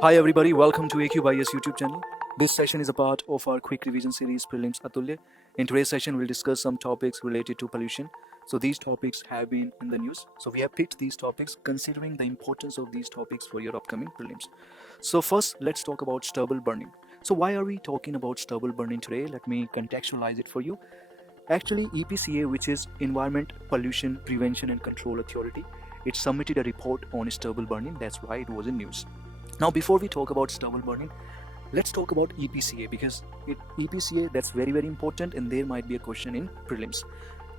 Hi everybody, welcome to AQ by Yes YouTube channel. This session is a part of our quick revision series Prelims Atulya. In today's session, we'll discuss some topics related to pollution. So these topics have been in the news. So we have picked these topics considering the importance of these topics for your upcoming prelims. So first, let's talk about stubble burning. So why are we talking about stubble burning today? Let me contextualize it for you. Actually, EPCA, which is Environment Pollution Prevention and Control Authority, it submitted a report on stubble burning. That's why it was in news. Now, before we talk about stubble burning, let's talk about EPCA because EPCA that's very important, and there might be a question in prelims.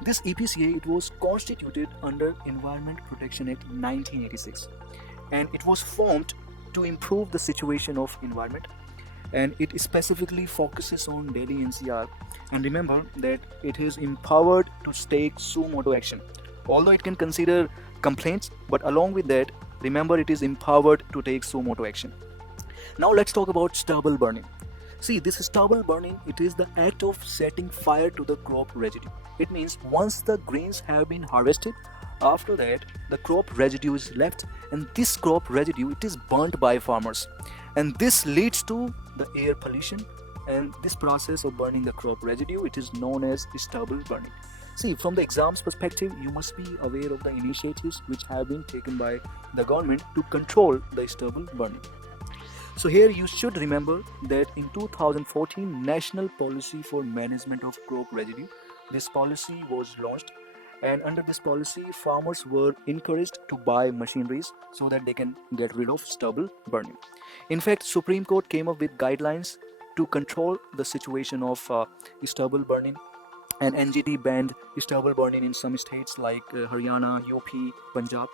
This EPCA it was constituted under Environment Protection Act 1986, and it was formed to improve the situation of environment, and it specifically focuses on Delhi NCR. And remember that it is empowered to take suo motu action, although it can consider complaints, but along with that, remember it is empowered to take suo motu action. Now let's talk about stubble burning. See, this stubble burning, it is the act of setting fire to the crop residue. It means once the grains have been harvested, after that the crop residue is left, and this crop residue it is burnt by farmers, and this leads to the air pollution. And this process of burning the crop residue it is known as stubble burning. See, from the exams perspective, you must be aware of the initiatives which have been taken by the government to control the stubble burning. So here you should remember that in 2014 National Policy for Management of Crop Residue, this policy was launched, and under this policy farmers were encouraged to buy machineries so that they can get rid of stubble burning. In fact, Supreme Court came up with guidelines to control the situation of stubble burning, and NGT banned stubble burning in some states like Haryana, UP, Punjab.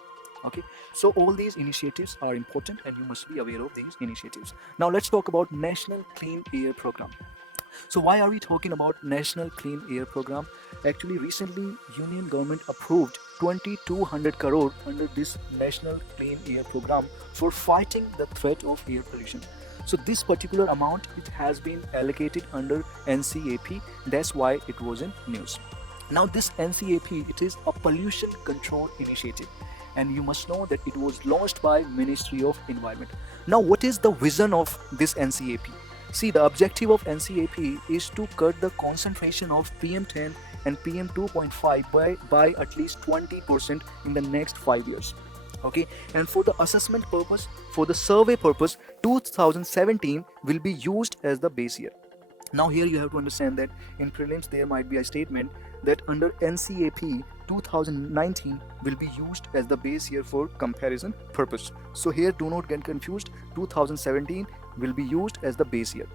Okay, so all these initiatives are important, and you must be aware of these initiatives. Now let's talk about National Clean Air Program. So why are we talking about National Clean Air Program? Actually, recently Union government approved 2200 crore under this National Clean Air Program for fighting the threat of air pollution. So this particular amount it has been allocated under NCAP. That's why it was in news. Now this NCAP it is a pollution control initiative, and you must know that it was launched by Ministry of Environment. Now what is the vision of this NCAP? See, the objective of NCAP is to cut the concentration of PM10 and PM2.5 by at least 20% in the next 5 years. Okay, and for the assessment purpose, for the survey purpose, 2017 will be used as the base year. Now here you have to understand that in prelims there might be a statement that under NCAP 2019 will be used as the base year for comparison purpose. So here do not get confused, 2017 will be used as the base year.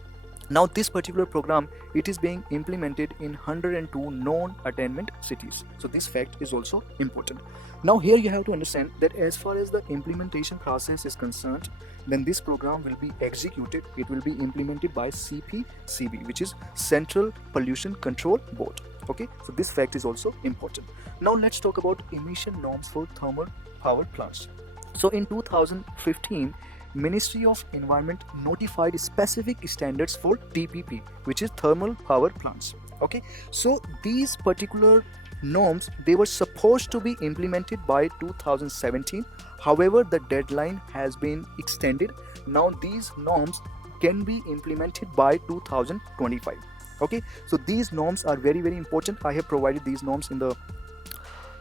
Now this particular program it is being implemented in 102 non-attainment cities. So this fact is also important. Now here you have to understand that as far as the implementation process is concerned, then this program will be executed, it will be implemented by CPCB, which is Central Pollution Control Board. Okay, so this fact is also important. Now let's talk about emission norms for thermal power plants. So in 2015, Ministry of Environment notified specific standards for TPP, which is thermal power plants. Okay, so these particular norms they were supposed to be implemented by 2017. However, the deadline has been extended. Now these norms can be implemented by 2025. Okay, so these norms are very important. I have provided these norms in the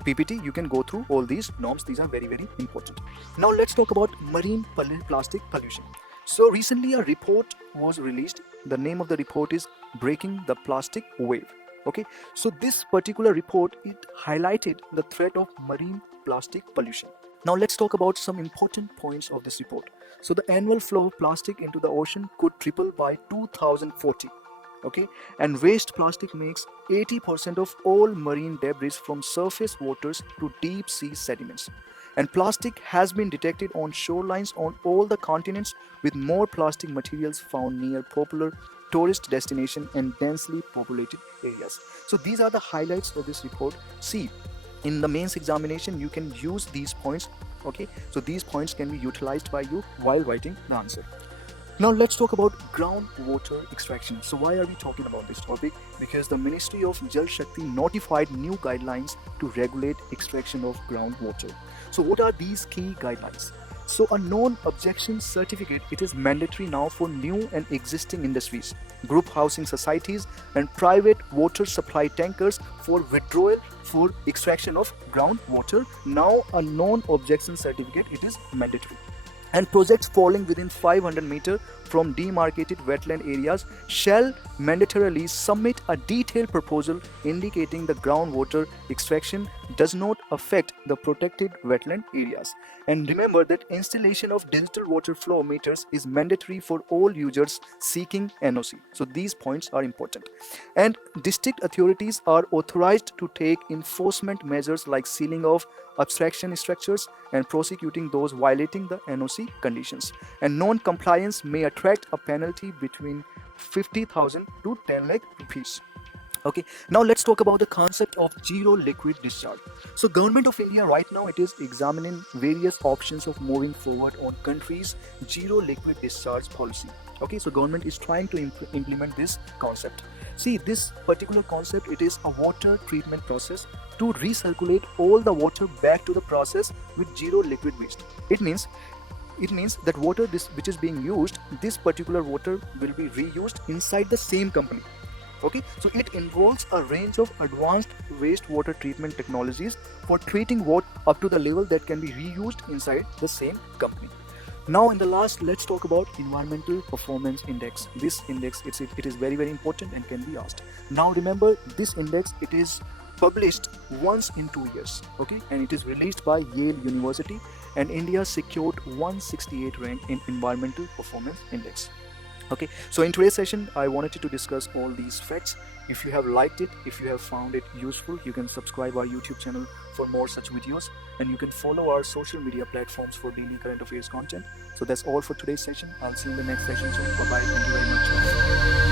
PPT. You can go through all these norms. These are very important. Now let's talk about marine plastic pollution. So recently a report was released. The name of the report is Breaking the Plastic Wave. Okay, so this particular report it highlighted the threat of marine plastic pollution. Now let's talk about some important points of this report. So the annual flow of plastic into the ocean could triple by 2040. Okay, and waste plastic makes 80% of all marine debris from surface waters to deep sea sediments, and plastic has been detected on shorelines on all the continents, with more plastic materials found near popular tourist destinations and densely populated areas. So these are the highlights of this report. See, in the mains examination you can use these points. Okay, so these points can be utilized by you while writing the answer. Now let's talk about groundwater extraction. So why are we talking about this topic? Because the Ministry of Jal Shakti notified new guidelines to regulate extraction of groundwater. So what are these key guidelines? So a non-objection certificate, it is mandatory now for new and existing industries, group housing societies and private water supply tankers for withdrawal for extraction of groundwater. Now a non-objection certificate, it is mandatory. And projects falling within 500 meter from demarcated wetland areas shall mandatorily submit a detailed proposal indicating the groundwater extraction does not affect the protected wetland areas. And remember that installation of digital water flow meters is mandatory for all users seeking NOC. So these points are important. And district authorities are authorized to take enforcement measures like sealing of obstruction structures and prosecuting those violating the NOC conditions. And non-compliance may attract a penalty between 50,000 to 10 lakh rupees. Okay, now let's talk about the concept of zero liquid discharge. So government of India right now, it is examining various options of moving forward on country's zero liquid discharge policy. Okay, so government is trying to implement this concept. See, this particular concept, it is a water treatment process to recirculate all the water back to the process with zero liquid waste. It means that water which is being used, this particular water will be reused inside the same company. Okay, so it involves a range of advanced wastewater treatment technologies for treating water up to the level that can be reused inside the same company. Now in the last, let's talk about environmental performance index. This index, it is very, very important and can be asked. Now remember, this index, it is published once in 2 years, okay, and it is released by Yale University, and India secured 168 rank in environmental performance index. Okay, so in today's session, I wanted to discuss all these facts. If you have liked it, if you have found it useful, you can subscribe our YouTube channel for more such videos, and you can follow our social media platforms for daily current affairs content. So that's all for today's session. I'll see you in the next session soon. Bye bye. Thank you very much.